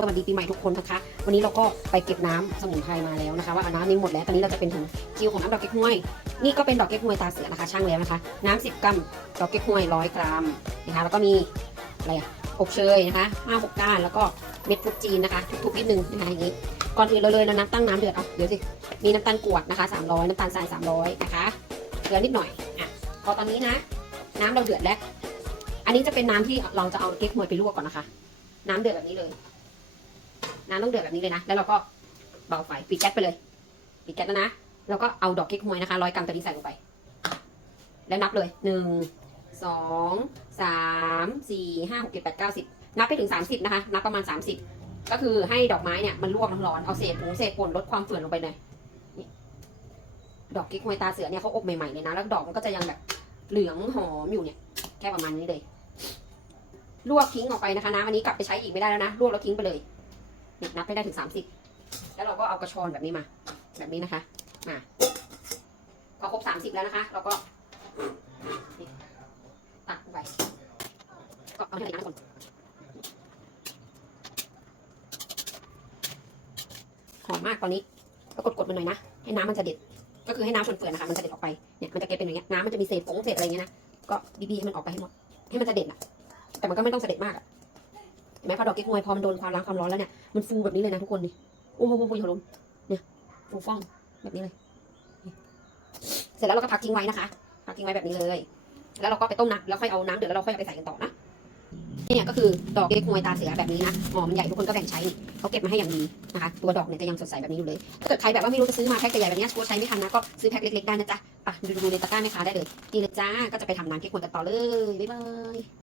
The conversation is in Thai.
สวัสดีปีใหม่ทุกคนนะคะ วันนี้เราก็ไปเก็บน้ำสมุนไพรมาแล้วนะคะ ว่าน้ำนี้หมดแล้ว ตอนนี้เราจะเป็นถึงคิวของน้ำดอกเก๊กฮวย นี่ก็เป็นดอกเก๊กฮวยตาเสือนะคะ ช่างแล้วนะคะ น้ำ10 กรัม ดอกเก๊กฮวย 100 กรัมนะคะ แล้วก็มีอะไรอะอบเชยนะคะ5 6ก้าน แล้วก็เม็ดฟุตจีนนะคะทุกๆนิดนึงนะคะอย่างนี้ ก่อนอื่นเราเลยเราน้ำตั้งน้ำเดือดเอาเดี๋ยวสิ มีน้ำตาลกวดนะคะ300น้ำตาลทราย300นะคะ เกลือนิดหน่อย อะ พอตอนนี้นะ น้ำเราเดือดแล้ว อันนี้จะเป็นน้ำที่เราจะเอาเก๊กฮวยไปลวกก่อนนะคะ น้ำเดือดแบบนี้เลย น้ำต้องเดือดแบบนี้เลยนะ แล้วเราก็เบาไฟปิดแก๊สไปเลย ปิดแก๊สแล้วนะ แล้วก็เอาดอกเก๊กฮวยนะคะร้อยกรัมตัวนี้ใส่ลงไป แล้วนับเลยหนึ่งสองสามสี่ห้าหกเจ็ดแปดเก้าสิบนับไปถึงสามสิบนะคะ นับประมาณสามสิบก็คือให้ดอกไม้เนี่ยมันลวกน้ำร้อน เอาเศษผงเศษป่นลดความเฝื่อนลงไปหน่อยดอกเก๊กฮวยตาเสือเนี่ยเขาอบใหม่ๆเลยนะ แล้วดอกมันก็จะยังแบบเหลืองหอมอยู่เนี่ย แค่ประมาณนี้เลย ลวกทิ้งออกไปนะคะน้ำอันนี้กลับไปใช้อีกไม่ได้แล้วนะ ลวกแล้วทิ้งไปเลย นี่นับให้ได้ถึงสามสิบแล้วเราก็เอากระชอนแบบนี้มา แบบนี้นะคะมาพอครบสามสิบแล้วนะคะ เราก็ตักไปก็เอาให้ละเอียดน้ำก่อนหอมมากตอนนี้ก็กดๆมันหน่อยนะ ให้น้ำมันจะเด็ด ก็คือให้น้ำเปื่อนๆนะคะ มันจะเด็ดออกไป เนี่ย มันจะเก็บเป็นอย่างเงี้ย น้ำมันจะมีเศษฟงเศษอะไรเงี้ยนะ ก็บีๆให้มันออกไปให้หมด ให้มันจะเด็ดอะ แต่มันก็ไม่ต้องเสด็จมากอะ เห็นไหมพอดอกเก๊กฮวยพอมันโดนความร้อนความร้อนแล้วเนี่ยมันฟูแบบนี้เลยนะทุกคนนี่โอ้โหโอ้โหโอ้โหลมเนี่ยฟูฟ่องแบบนี้เลย เสร็จแล้วเราก็พักทิ้งไว้นะคะพักทิ้งไว้แบบนี้เลย แล้วเราก็ไปต้มนะแล้วค่อยเอาน้ำเดือดแล้วเราค่อยเอาไปใส่กันต่อนะเนี่ยก็คือดอกเก๊กฮวยตาเสือแบบนี้นะหอมใหญ่ทุกคนก็แบ่งใช้นี่เขาเก็บมาให้อย่างดีนะคะ ตัวดอกเนี่ยจะยังสดใสแบบนี้อยู่เลย ถ้าเกิดใครแบบว่าไม่รู้จะซื้อมาแพ็คใหญ่แบบนี้ยกลัวใช้ไม่ทันนะก็ซื้อแพ็คเล็กๆได้นะจ๊ะไปดูดูในตะกร้าแม่ค้าได้เลยนี่เลยจ้า ก็จะไปทำน้ำเก๊กฮวยกันต่อเลย บ๊ายบาย